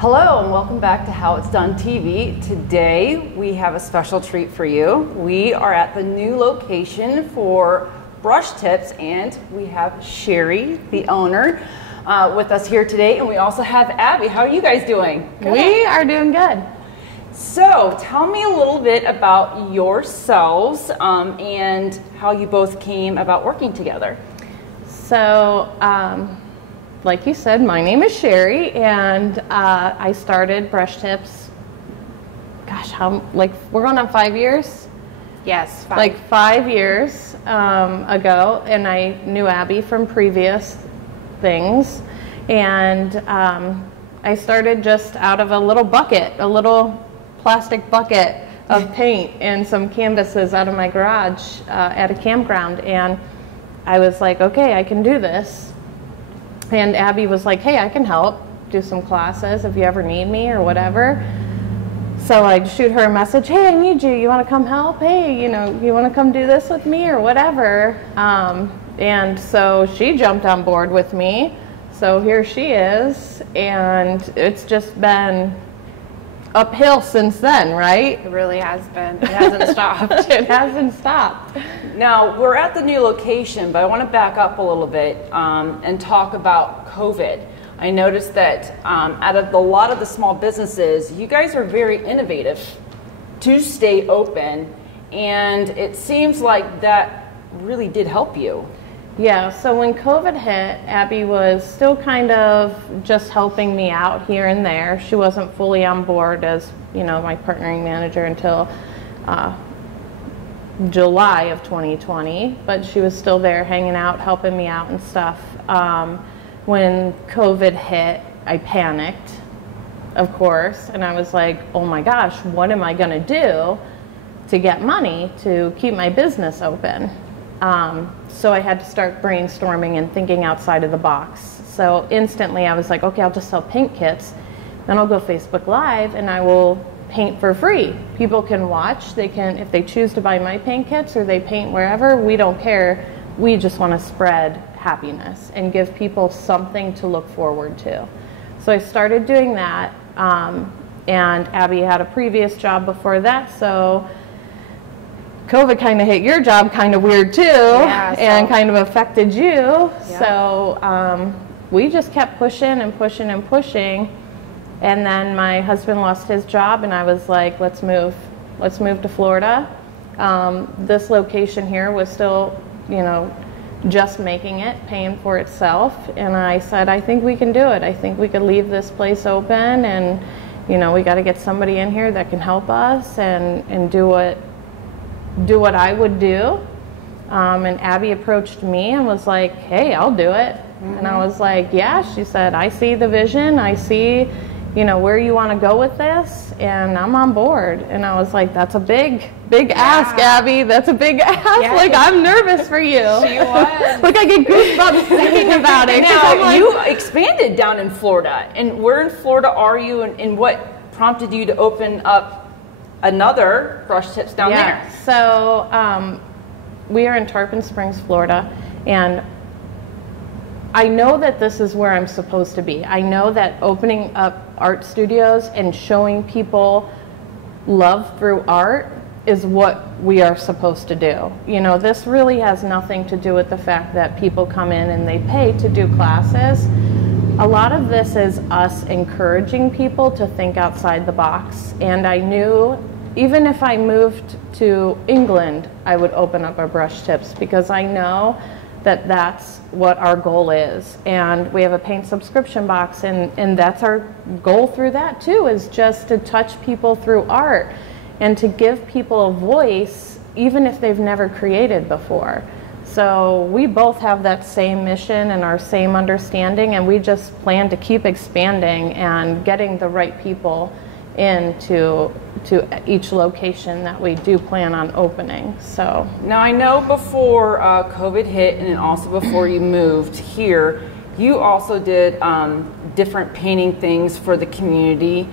Hello and welcome back to How It's Done TV. Today we have a special treat for you. We are at the new location for brush tips and we have Sherry, the owner, with us here today, and we also have Abby. How are you guys doing? Good. We are doing good. So tell me a little bit about yourselves and how you both came about working together. So like you said, my name is Sherry, and I started Brush Tips, gosh, we're going on 5 years? Yes, 5. Like 5 years ago, and I knew Abby from previous things, and I started just out of a little bucket, a little plastic bucket of paint and some canvases out of my garage at a campground, and I was like, okay, I can do this. And Abby was like, hey, I can help do some classes if you ever need me or whatever. So I'd shoot her a message, hey, I need you. You want to come help? Hey, you want to come do this with me or whatever? And so she jumped on board with me. So here she is. And it's just been uphill since then, right? It really has been. It hasn't stopped. It hasn't stopped. Now, we're at the new location, but I want to back up a little bit and talk about COVID. I noticed that out of a lot of the small businesses, you guys are very innovative to stay open, and it seems like that really did help you. Yeah, so when COVID hit, Abby was still kind of just helping me out here and there. She wasn't fully on board as, my partnering manager until July of 2020, but she was still there hanging out, helping me out and stuff. When COVID hit, I panicked, of course, and I was like, oh my gosh, what am I gonna do to get money to keep my business open? So I had to start brainstorming and thinking outside of the box. So instantly I was like, okay, I'll just sell paint kits. Then I'll go Facebook Live and I will paint for free. People can watch. They can, if they choose to buy my paint kits or they paint wherever, we don't care. We just want to spread happiness and give people something to look forward to. So I started doing that. And Abby had a previous job before that, so COVID kind of hit your job kind of weird too, and kind of affected you. Yeah. So we just kept pushing and pushing and pushing. And then my husband lost his job and I was like, let's move to Florida. This location here was still, just making it, paying for itself. And I said, I think we can do it. I think we could leave this place open and, we got to get somebody in here that can help us and do what I would do. And Abby approached me and was like, hey, I'll do it. Mm-hmm. And I was like, yeah. She said, I see the vision. I see, where you want to go with this, and I'm on board. And I was like, that's a big ask, Abby. That's a big ask. Yeah. Like, I'm nervous for you. She was. Like, I get goosebumps thinking about it. Now, you expanded down in Florida. And where in Florida are you, and what prompted you to open up another Brush Tips down there? So we are in Tarpon Springs, Florida, and I know that this is where I'm supposed to be. I know that opening up art studios and showing people love through art is what we are supposed to do. This really has nothing to do with the fact that people come in and they pay to do classes. A lot of this is us encouraging people to think outside the box. And I knew even if I moved to England, I would open up our Brush Tips, because I know that that's what our goal is. And we have a paint subscription box, and that's our goal through that too, is just to touch people through art and to give people a voice even if they've never created before. So we both have that same mission and our same understanding, and we just plan to keep expanding and getting the right people into each location that we do plan on opening. So now, I know before COVID hit and also before you moved here, you also did different painting things for the community.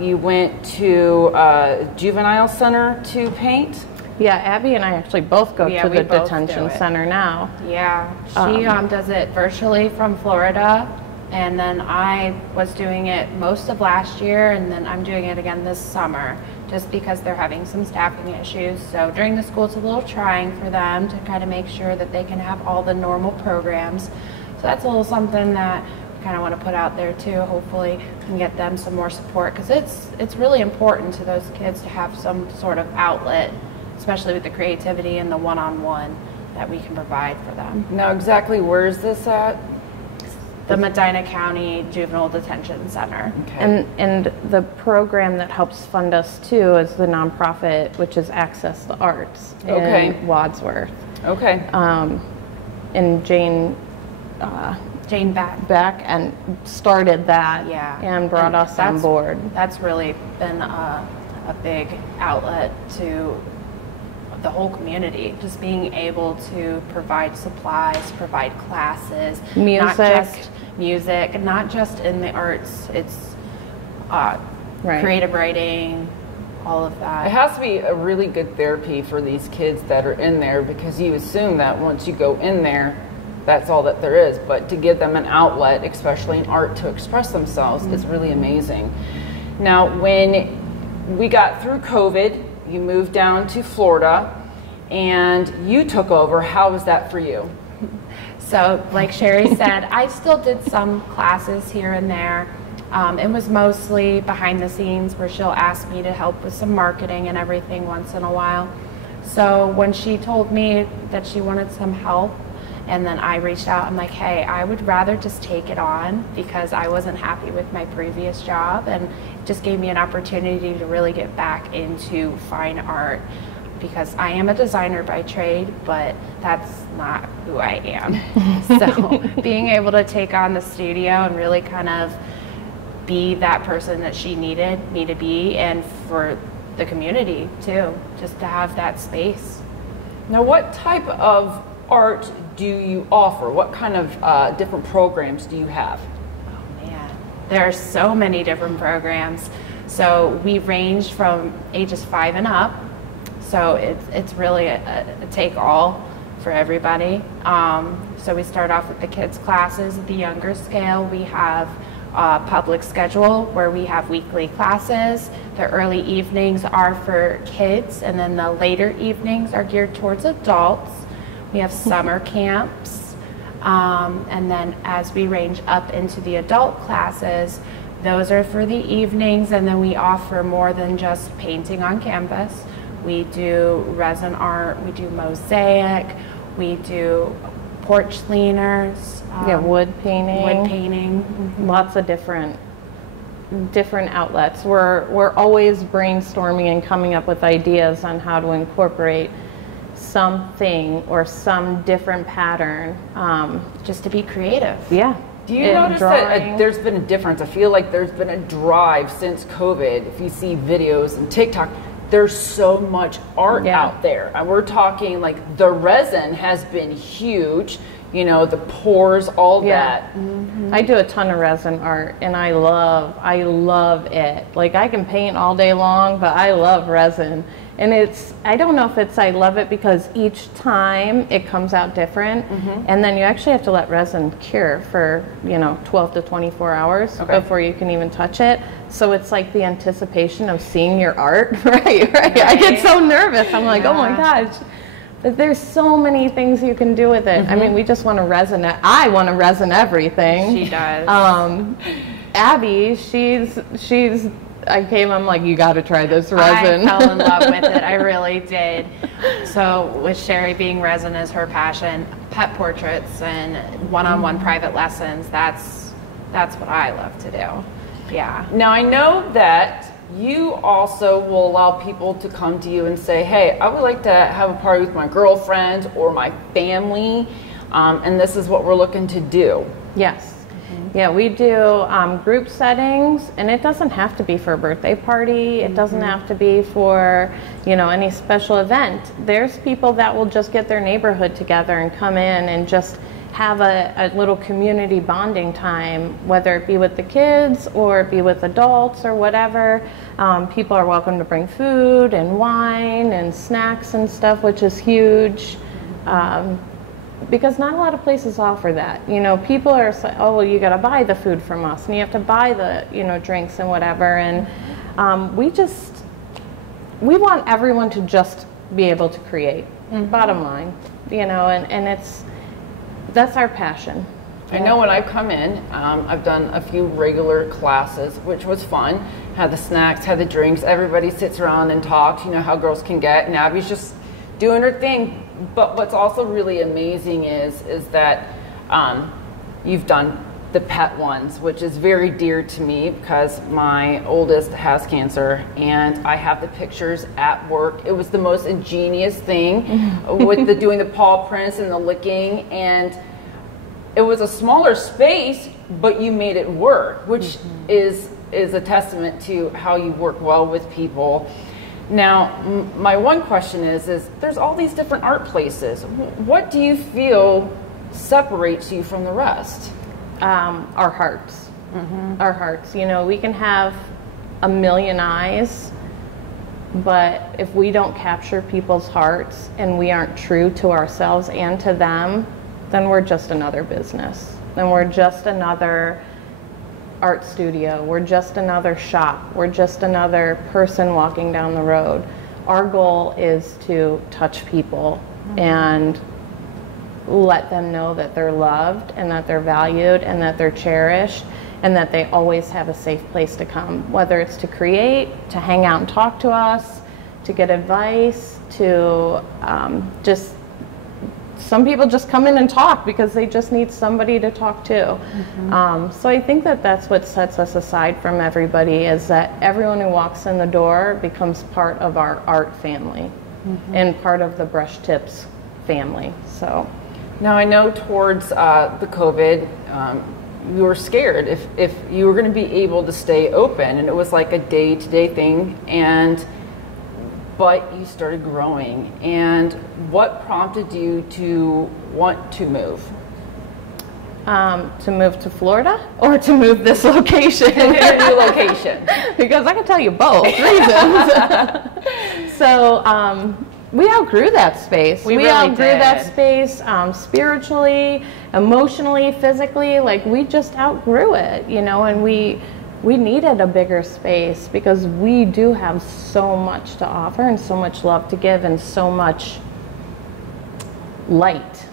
You went to a juvenile center to paint. Yeah, Abby and I actually both go to the detention center now. Yeah, she does it virtually from Florida. And then I was doing it most of last year, and then I'm doing it again this summer, just because they're having some staffing issues. So during the school, it's a little trying for them to kind of make sure that they can have all the normal programs. So that's a little something that we kind of want to put out there too. Hopefully we can get them some more support, because it's really important to those kids to have some sort of outlet, especially with the creativity and the one-on-one that we can provide for them. Now, exactly where is this at? The Medina County Juvenile Detention Center. Okay. And the program that helps fund us too is the nonprofit, which is Access the Arts in Wadsworth. Okay. And Jane Back and started that, and brought us on board. That's really been a big outlet to the whole community, just being able to provide supplies, provide classes, not just music, not just in the arts. It's creative writing, all of that. It has to be a really good therapy for these kids that are in there, because you assume that once you go in there, that's all that there is. But to give them an outlet, especially in art, to express themselves is really amazing. Now, when we got through COVID, you moved down to Florida and you took over. How was that for you? So like Sherry said, I still did some classes here and there. It was mostly behind the scenes, where she'll ask me to help with some marketing and everything once in a while. So when she told me that she wanted some help, and then I reached out, I'm like, hey, I would rather just take it on, because I wasn't happy with my previous job, and it just gave me an opportunity to really get back into fine art, because I am a designer by trade, but that's not who I am. So being able to take on the studio and really kind of be that person that she needed me to be, and for the community too, just to have that space. Now, what type of art do you offer? What kind of different programs do you have? Oh man, there are so many different programs. So we range from ages 5 and up. So it's really a take-all for everybody. So we start off with the kids' classes. At the younger scale, we have a public schedule where we have weekly classes. The early evenings are for kids, and then the later evenings are geared towards adults. We have summer camps, and then as we range up into the adult classes, those are for the evenings, and then we offer more than just painting on canvas. We do resin art, we do mosaic, we do porch cleaners. Wood painting. Wood painting. Lots of different outlets. We're always brainstorming and coming up with ideas on how to incorporate something or some different pattern, just to be creative. Yeah. Do you notice that there's been a difference? I feel like there's been a drive since COVID. If you see videos and TikTok, there's so much art out there. And we're talking like the resin has been huge, you know, the pours, all that. I do a ton of resin art, and I love it. Like, I can paint all day long, but I love resin. And I don't know if it's I love it because each time it comes out different, and then you actually have to let resin cure for 12 to 24 hours before you can even touch it. So it's like the anticipation of seeing your art, right? I get so nervous. I'm like, oh my gosh. But there's so many things you can do with it. I mean, we just want to resin it. I want to resin everything. She does. Abby, I'm like, you got to try this resin. I fell in love with it. I really did. So with Sherry being resin is her passion, pet portraits and one-on-one private lessons, that's what I love to do. Yeah. Now, I know that you also will allow people to come to you and say, hey, I would like to have a party with my girlfriends or my family, and this is what we're looking to do. Yes. Yeah, we do group settings, and it doesn't have to be for a birthday party. It doesn't have to be for, any special event. There's people that will just get their neighborhood together and come in and just have a little community bonding time, whether it be with the kids or it be with adults or whatever. People are welcome to bring food and wine and snacks and stuff, which is huge. because not a lot of places offer that. You know, people are saying, oh, well, you got to buy the food from us, and you have to buy the, you know, drinks and whatever. And we want everyone to just be able to create, bottom line, you know, and that's our passion. I know when I've come in, I've done a few regular classes, which was fun. Had the snacks, had the drinks, everybody sits around and talks, you know, how girls can get, and Abby's just doing her thing. But what's also really amazing is that you've done the pet ones, which is very dear to me because my oldest has cancer, and I have the pictures at work. It was the most ingenious thing with the doing the paw prints and the licking, and it was a smaller space, but you made it work, which is a testament to how you work well with people. Now, my one question is there's all these different art places. What do you feel separates you from the rest? Our hearts. Our hearts. You know, we can have a million eyes, but if we don't capture people's hearts and we aren't true to ourselves and to them, then we're just another business. Then we're just another art studio. We're just another shop. We're just another person walking down the road. Our goal is to touch people and let them know that they're loved and that they're valued and that they're cherished and that they always have a safe place to come, whether it's to create, to hang out and talk to us, to get advice, to just, some people just come in and talk because they just need somebody to talk to. So I think that that's what sets us aside from everybody, is that everyone who walks in the door becomes part of our art family and part of the Brush Tips family. So now I know towards the COVID, you were scared if you were going to be able to stay open, and it was like a day-to-day thing, but you started growing. And what prompted you to want to move? To move to Florida or to move this location? Your new location. Because I can tell you both reasons. So we outgrew that space. We really outgrew that space spiritually, emotionally, physically. Like, we just outgrew it, you know, and we needed a bigger space because we do have so much to offer and so much love to give and so much light.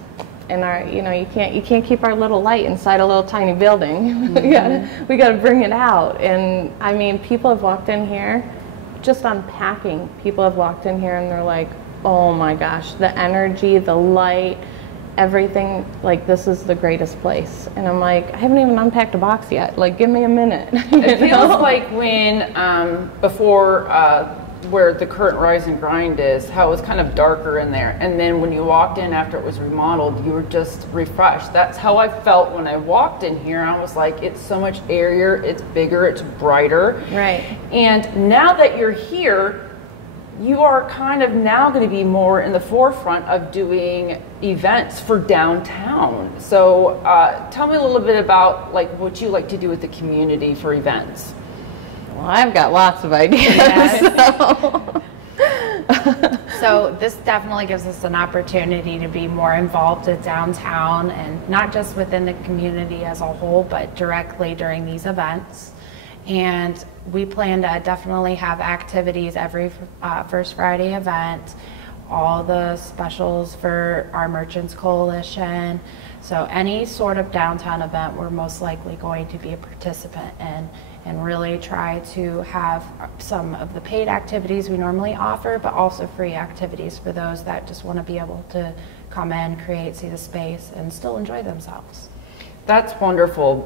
And our, you know, you can't keep our little light inside a little tiny building. we gotta bring it out. And I mean, people have walked in here, just unpacking. People have walked in here and they're like, oh my gosh, the energy, the light, everything, like, this is the greatest place. And I'm like, I haven't even unpacked a box yet. Like, give me a minute. It feels like when, before where the current rise and grind is, how it was kind of darker in there. And then when you walked in after it was remodeled, you were just refreshed. That's how I felt when I walked in here. I was like, it's so much airier, it's bigger, it's brighter. Right. And now that you're here, you are kind of now going to be more in the forefront of doing events for downtown. So tell me a little bit about like what you like to do with the community for events. Well, I've got lots of ideas. Yes. So this definitely gives us an opportunity to be more involved at downtown, and not just within the community as a whole, but directly during these events. And we plan to definitely have activities every First Friday event, all the specials for our Merchants Coalition. So any sort of downtown event, we're most likely going to be a participant in, and really try to have some of the paid activities we normally offer, but also free activities for those that just want to be able to come in, create, see the space, and still enjoy themselves. That's wonderful.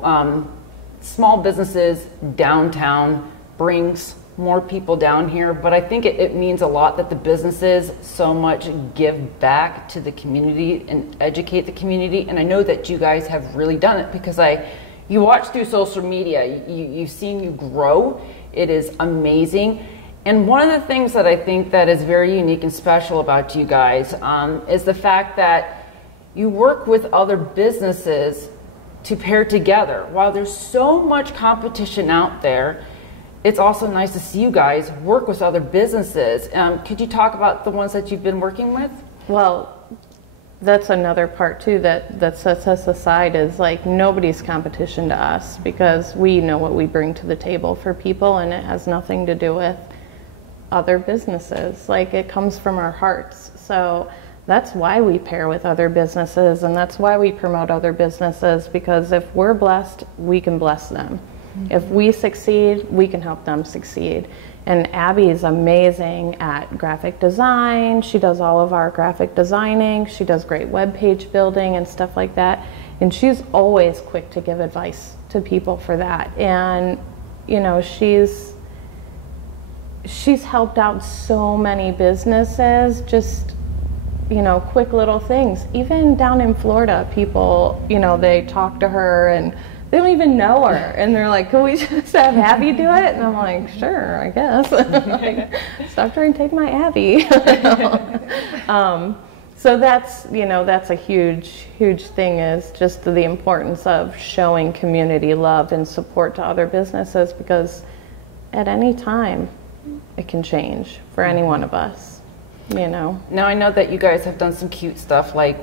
Small businesses downtown brings more people down here, but I think it means a lot that the businesses so much give back to the community and educate the community. And I know that you guys have really done it, because you watch through social media, you've seen you grow. It is amazing. And one of the things that I think that is very unique and special about you guys is the fact that you work with other businesses to pair together. While there's so much competition out there, it's also nice to see you guys work with other businesses. Could you talk about the ones that you've been working with? Well, that's another part too that sets us aside, is like nobody's competition to us, because we know what we bring to the table for people, and it has nothing to do with other businesses. Like, it comes from our hearts. So that's why we pair with other businesses, and that's why we promote other businesses, because if we're blessed, we can bless them. If we succeed, we can help them succeed. And Abby is amazing at graphic design. She does all of our graphic designing. She does great web page building and stuff like that. And she's always quick to give advice to people for that. And, you know, she's helped out so many businesses, just, you know, quick little things. Even down in Florida, people, you know, they talk to her and they don't even know her, and they're like, can we just have Abby do it? And I'm like, sure, I guess. Like, stop trying to take my Abby. So that's, you know, that's a huge, huge thing, is just the importance of showing community love and support to other businesses, because at any time it can change for any one of us, you know. Now, I know that you guys have done some cute stuff like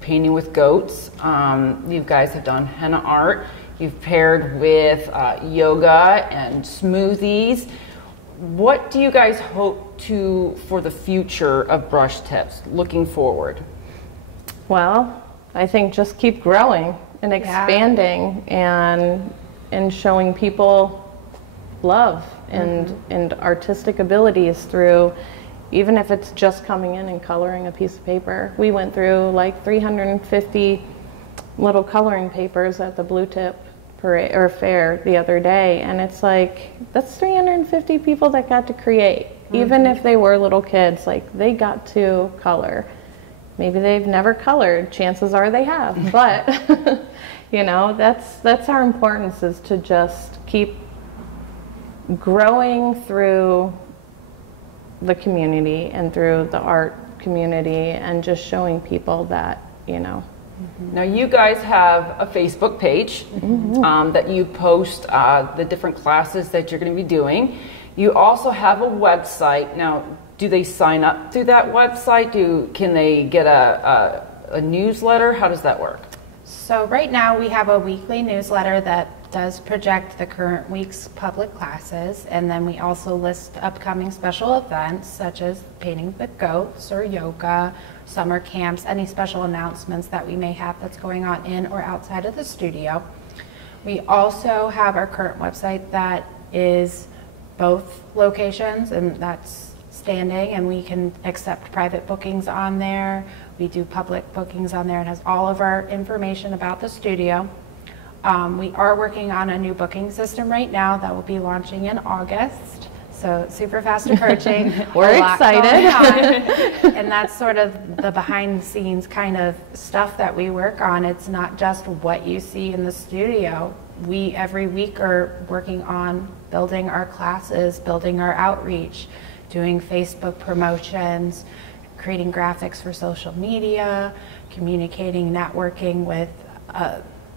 painting with goats. You guys have done henna art. You've paired with yoga and smoothies. What do you guys hope for the future of Brush Tips looking forward? Well, I think just keep growing and expanding, and showing people love and artistic abilities through, even if it's just coming in and coloring a piece of paper. We went through like 350 little coloring papers at the Blue Tip Parade or fair the other day, and it's like, that's 350 people that got to create. Even if they were little kids, like, they got to color. Maybe they've never colored, chances are they have, but you know, that's our importance, is to just keep growing through the community and through the art community, and just showing people that, you know. Now, you guys have a Facebook page that you post the different classes that you're going to be doing. You also have a website. Now, do they sign up through that website? Can they get a newsletter? How does that work? So right now we have a weekly newsletter that does project the current week's public classes, and then we also list upcoming special events such as painting with goats or yoga, summer camps, any special announcements that we may have that's going on in or outside of the studio. We also have our current website that is both locations, and that's standing, and we can accept private bookings on there. We do public bookings on there. It has all of our information about the studio. We are working on a new booking system right now that will be launching in August. So super fast approaching. We're excited. And that's sort of the behind the scenes kind of stuff that we work on. It's not just what you see in the studio. We every week are working on building our classes, building our outreach, doing Facebook promotions, creating graphics for social media, communicating, networking with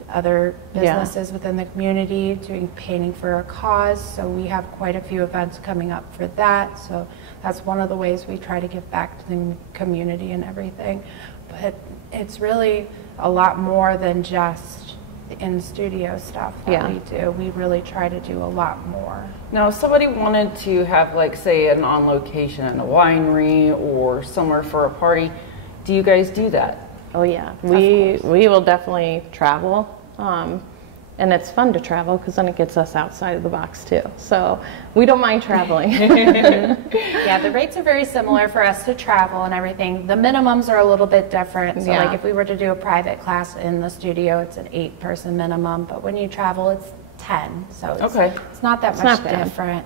other businesses within the community, doing painting for a cause. So we have quite a few events coming up for that. So that's one of the ways we try to give back to the community and everything. But it's really a lot more than just in-studio stuff that we do. We really try to do a lot more. Now, if somebody wanted to have, like, say, an on location in a winery or somewhere for a party, do you guys do that? Oh yeah, we will definitely travel. And it's fun to travel because then it gets us outside of the box too. So we don't mind traveling. Yeah, the rates are very similar for us to travel and everything. The minimums are a little bit different. So like if we were to do a private class in the studio, it's an 8-person minimum. But when you travel, it's 10. So it's not that much different.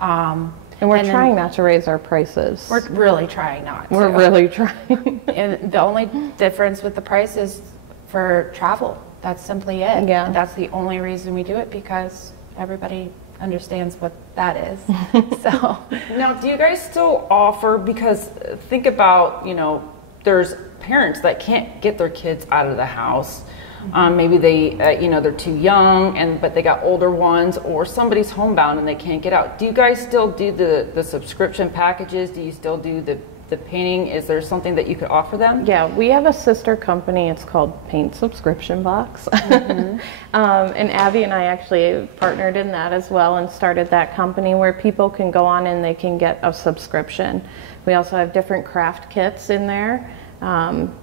And we're trying not to raise our prices. We're really trying not to. We're really trying. And the only difference with the price is for travel. That's simply it. Yeah. And that's the only reason we do it, because everybody understands what that is. So now, do you guys still offer, because think about, you know, there's parents that can't get their kids out of the house. Maybe they, you know, they're too young, but they got older ones, or somebody's homebound and they can't get out. Do you guys still do the subscription packages? Do you still do the the painting, is there something that you could offer them? Yeah, we have a sister company. It's called Paint Subscription Box. And Abby and I actually partnered in that as well and started that company where people can go on and they can get a subscription. We also have different craft kits in there.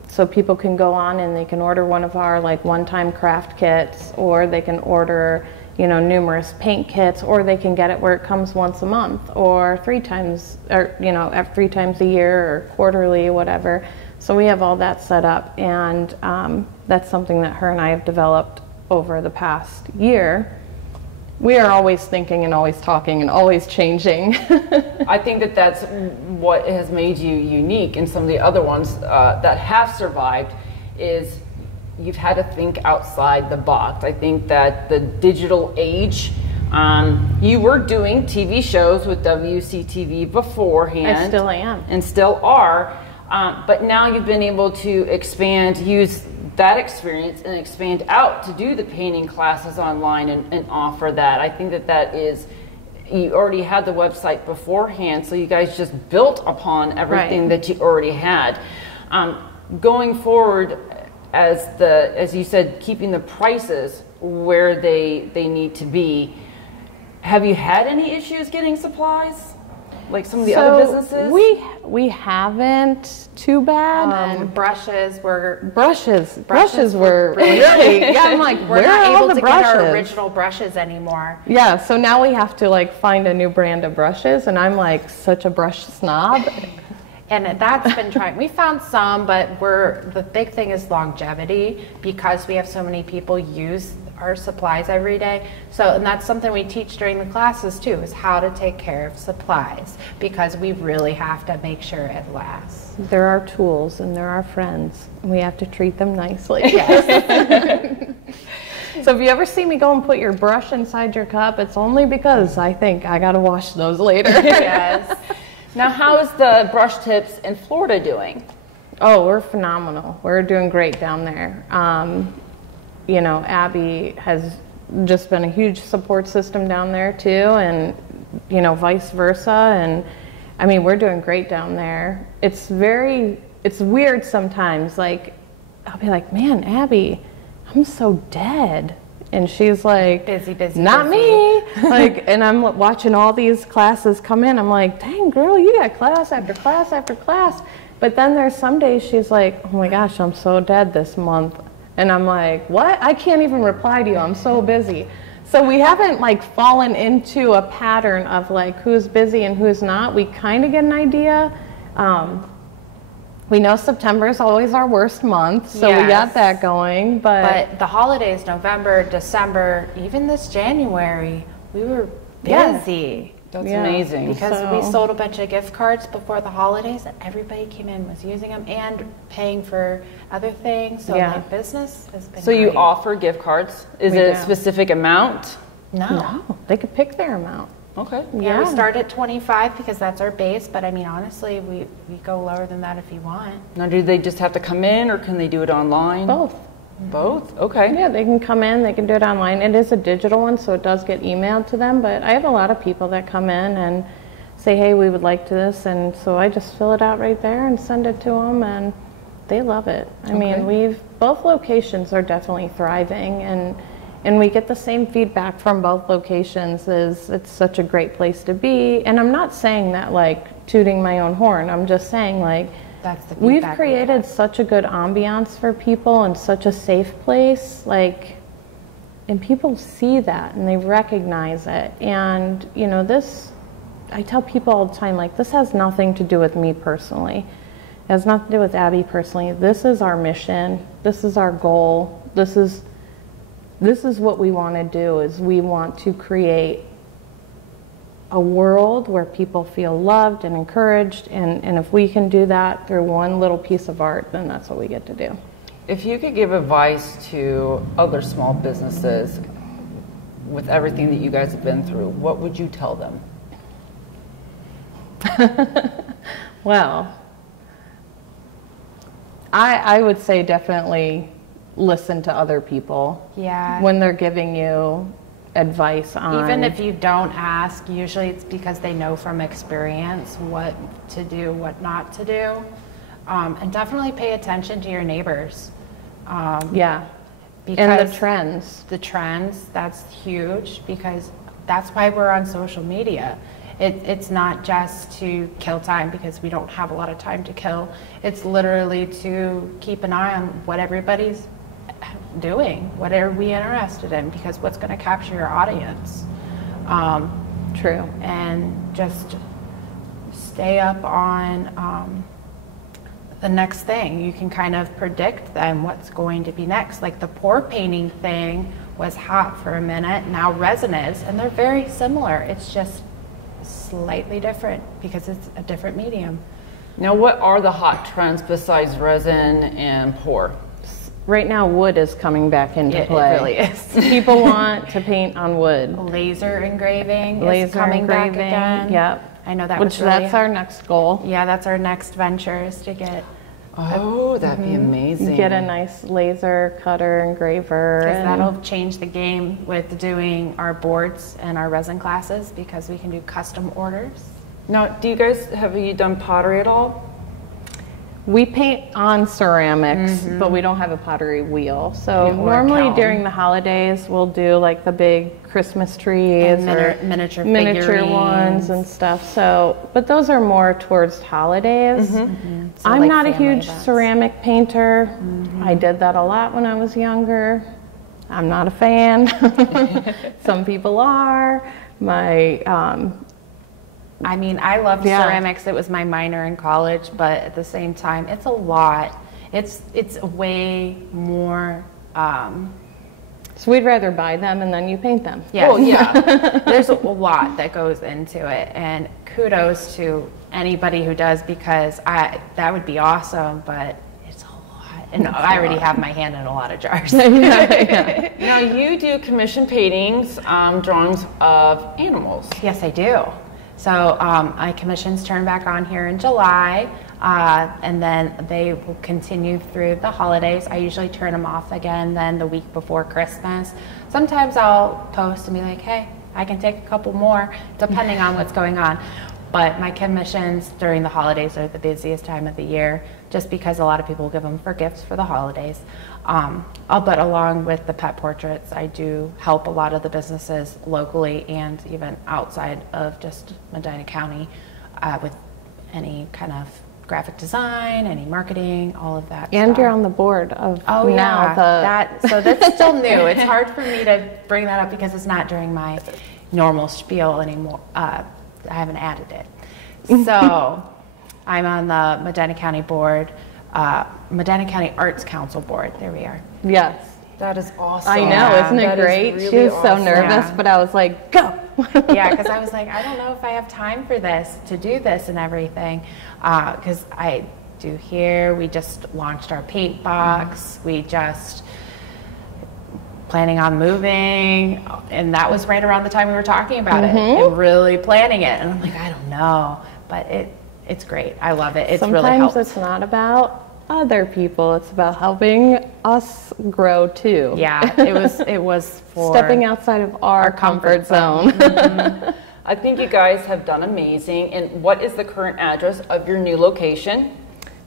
So people can go on and they can order one of our like one-time craft kits, or they can order, you know, numerous paint kits, or they can get it where it comes once a month or 3 times, or, you know, 3 times a year or quarterly, whatever. So we have all that set up, and that's something that her and I have developed over the past year. We are always thinking and always talking and always changing. I think that that's what has made you unique, and some of the other ones that have survived is you've had to think outside the box. I think that the digital age, you were doing TV shows with WCTV beforehand. I still am. And still are, but now you've been able to expand, use that experience and expand out to do the painting classes online and offer that. I think that that is, you already had the website beforehand, so you guys just built upon everything that you already had. Going forward, as you said, keeping the prices where they need to be, have you had any issues getting supplies like some of the other businesses? We haven't too bad. Brushes were really, yeah, I'm like, we're not able to brushes? get our original brushes anymore. Yeah, so now we have to like find a new brand of brushes, and I'm like such a brush snob. And that's been trying. We found some, but the big thing is longevity, because we have so many people use our supplies every day. So, and that's something we teach during the classes too, is how to take care of supplies, because we really have to make sure it lasts. They're our tools and they're our friends. We have to treat them nicely. Yes. So if you ever see me go and put your brush inside your cup, it's only because I think I gotta wash those later. Yes. Now, how is the brush tips in Florida doing? Oh, we're phenomenal. We're doing great down there. You know, Abby has just been a huge support system down there too, and, you know, vice versa. And I mean, we're doing great down there. It's weird sometimes. Like, I'll be like, man, Abby, I'm so dead. And she's like, busy, not me. Like, and I'm watching all these classes come in. I'm like, dang, girl, you got class after class after class. But then there's some days she's like, oh my gosh, I'm so dead this month. And I'm like, what? I can't even reply to you. I'm so busy. So we haven't like fallen into a pattern of like who's busy and who's not. We kind of get an idea. We know September is always our worst month, so we got that going. But the holidays, November, December, even this January, we were busy. That's amazing. Because we sold a bunch of gift cards before the holidays, and everybody came in, was using them and paying for other things. So my business has been So you offer gift cards? Is it a specific amount? No, they could pick their amount. Okay. Yeah, we start at 25 because that's our base, but I mean, honestly, we go lower than that if you want. Now, do they just have to come in, or can they do it online? Both. Both? Okay. Yeah, they can come in, they can do it online. It is a digital one, so it does get emailed to them, but I have a lot of people that come in and say, hey, we would like this, and so I just fill it out right there and send it to them, and they love it. I mean, both locations are definitely thriving, and we get the same feedback from both locations. It's such a great place to be. And I'm not saying that like tooting my own horn. I'm just saying like we've created such a good ambiance for people and such a safe place. Like, and people see that and they recognize it. And you know, I tell people all the time, like, this has nothing to do with me personally. It has nothing to do with Abby personally. This is our mission. This is our goal. This is what we want to do, is we want to create a world where people feel loved and encouraged, and if we can do that through one little piece of art, then that's what we get to do. If you could give advice to other small businesses with everything that you guys have been through, what would you tell them? Well, I would say definitely listen to other people. Yeah. When they're giving you advice on. Even if you don't ask, usually it's because they know from experience what to do, what not to do. And definitely pay attention to your neighbors. Yeah. Because and the trends. The trends, that's huge, because that's why we're on social media. It's not just to kill time, because we don't have a lot of time to kill. It's literally to keep an eye on what everybody's doing, what are we interested in, because what's going to capture your audience. True. And just stay up on the next thing. You can kind of predict then what's going to be next. Like the pour painting thing was hot for a minute, now resin is, and they're very similar. It's just slightly different because it's a different medium. Now, what are the hot trends besides resin and pour? Right now, wood is coming back into play. It really is. People want to paint on wood. Laser engraving is coming back again. Yep. I know that Which was really, that's our next goal. Yeah, that's our next venture, is to get. Oh, that'd be amazing. Get a nice laser cutter engraver. Because that'll change the game with doing our boards and our resin classes, because we can do custom orders. Now, have you done pottery at all? We paint on ceramics, but we don't have a pottery wheel. So normally during the holidays, we'll do like the big Christmas trees and or miniature ones and stuff. So, but those are more towards holidays. So I'm like not a huge events. ceramic painter. I did that a lot when I was younger. I'm not a fan. Some people are. I mean, I loved ceramics. It was my minor in college, but at the same time, it's a lot. It's way more. So we'd rather buy them and then you paint them. Yeah. Oh, yeah. There's a lot that goes into it, and kudos to anybody who does, because that would be awesome, but it's a lot. And I already have my hand in a lot of jars. Now, you do commission paintings, drawings of animals. Yes, I do. So my commissions turn back on here in July, and then they will continue through the holidays. I usually turn them off again then the week before Christmas. Sometimes I'll post and be like, hey, I can take a couple more, depending on what's going on. But my commissions during the holidays are the busiest time of the year, just because a lot of people give them for gifts for the holidays. But along with the pet portraits, I do help a lot of the businesses locally and even outside of just Medina County with any kind of graphic design, any marketing, all of that. And stuff. you're on the board of So that's still new. It's hard for me to bring that up because it's not during my normal spiel anymore. I haven't added it. So I'm on the Medina County board, Medina County Arts Council board. There we are. Yes. That is awesome. I know, isn't it great? Really she was so awesome. nervous, but I was like, go. Yeah, because I was like, I don't know if I have time for this, to do this and everything. Because I do here, we just launched our paint box. We just planning on moving, and that was right around the time we were talking about it and really planning it. And I'm like, I don't know, but it's great. I love it. It's really helped. Sometimes it's not about other people, it's about helping us grow too. Yeah, it was for stepping outside of our comfort zone. I think you guys have done amazing. And what is the current address of your new location?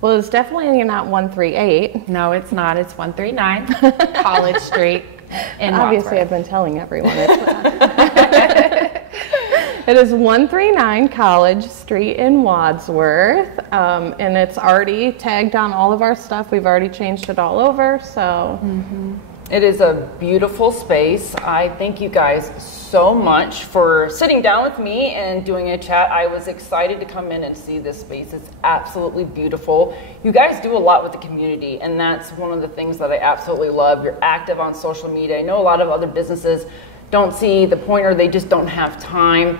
Well, it's definitely not 138. No, it's not. It's 139 College Street in Obviously, Wadsworth. I've been telling everyone it is 139 College Street in Wadsworth, and it's already tagged on all of our stuff. We've already changed it all over, so. It is a beautiful space. I thank you guys so much for sitting down with me and doing a chat. I was excited to come in and see this space. It's absolutely beautiful. You guys do a lot with the community, and that's one of the things that I absolutely love. You're active on social media. I know a lot of other businesses don't see the point, or they just don't have time,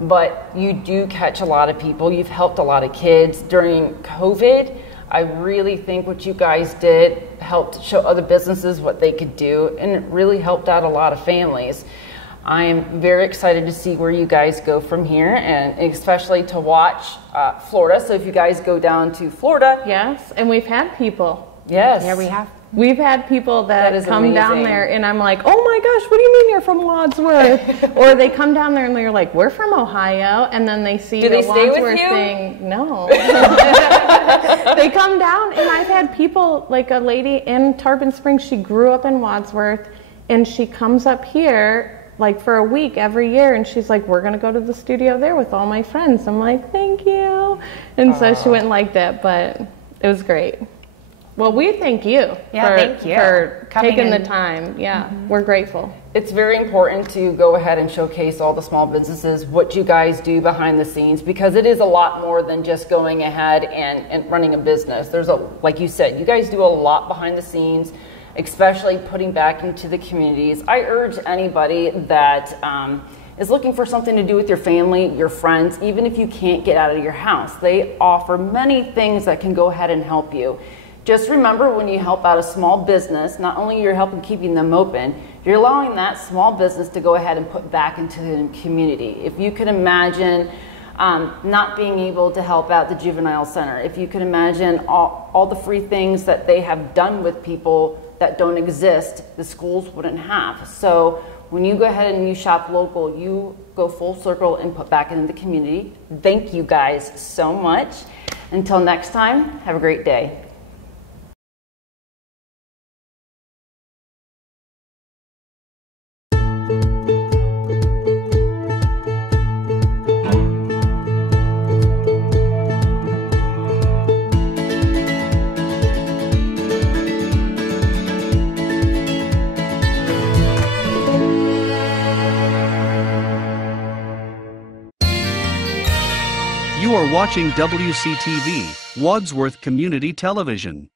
but you do catch a lot of people. You've helped a lot of kids during COVID. I really think what you guys did helped show other businesses what they could do, and it really helped out a lot of families. I am very excited to see where you guys go from here, and especially to watch Florida. So if you guys go down to Florida. Yes, and we've had people. Yes. Yeah, we have. We've had people that come amazing. down there and I'm like, oh my gosh, what do you mean you're from Wadsworth? Or they come down there and they're like, we're from Ohio. And then they see the Wadsworth thing. No. They come down and I've had people, like a lady in Tarpon Springs, she grew up in Wadsworth and she comes up here like for a week every year and she's like, we're going to go to the studio there with all my friends. I'm like, thank you. And so she went and liked it, but it was great. Well, we thank you, for taking the time. Yeah, we're grateful. It's very important to go ahead and showcase all the small businesses, what you guys do behind the scenes, because it is a lot more than just going ahead and running a business. There's like you said, you guys do a lot behind the scenes, especially putting back into the communities. I urge anybody that is looking for something to do with your family, your friends, even if you can't get out of your house. They offer many things that can go ahead and help you. Just remember, when you help out a small business, not only you're helping keeping them open, you're allowing that small business to go ahead and put back into the community. If you can imagine not being able to help out the juvenile center, if you can imagine all the free things that they have done with people that don't exist, the schools wouldn't have. So when you go ahead and you shop local, you go full circle and put back into the community. Thank you guys so much. Until next time, have a great day. You are watching WCTV, Wadsworth Community Television.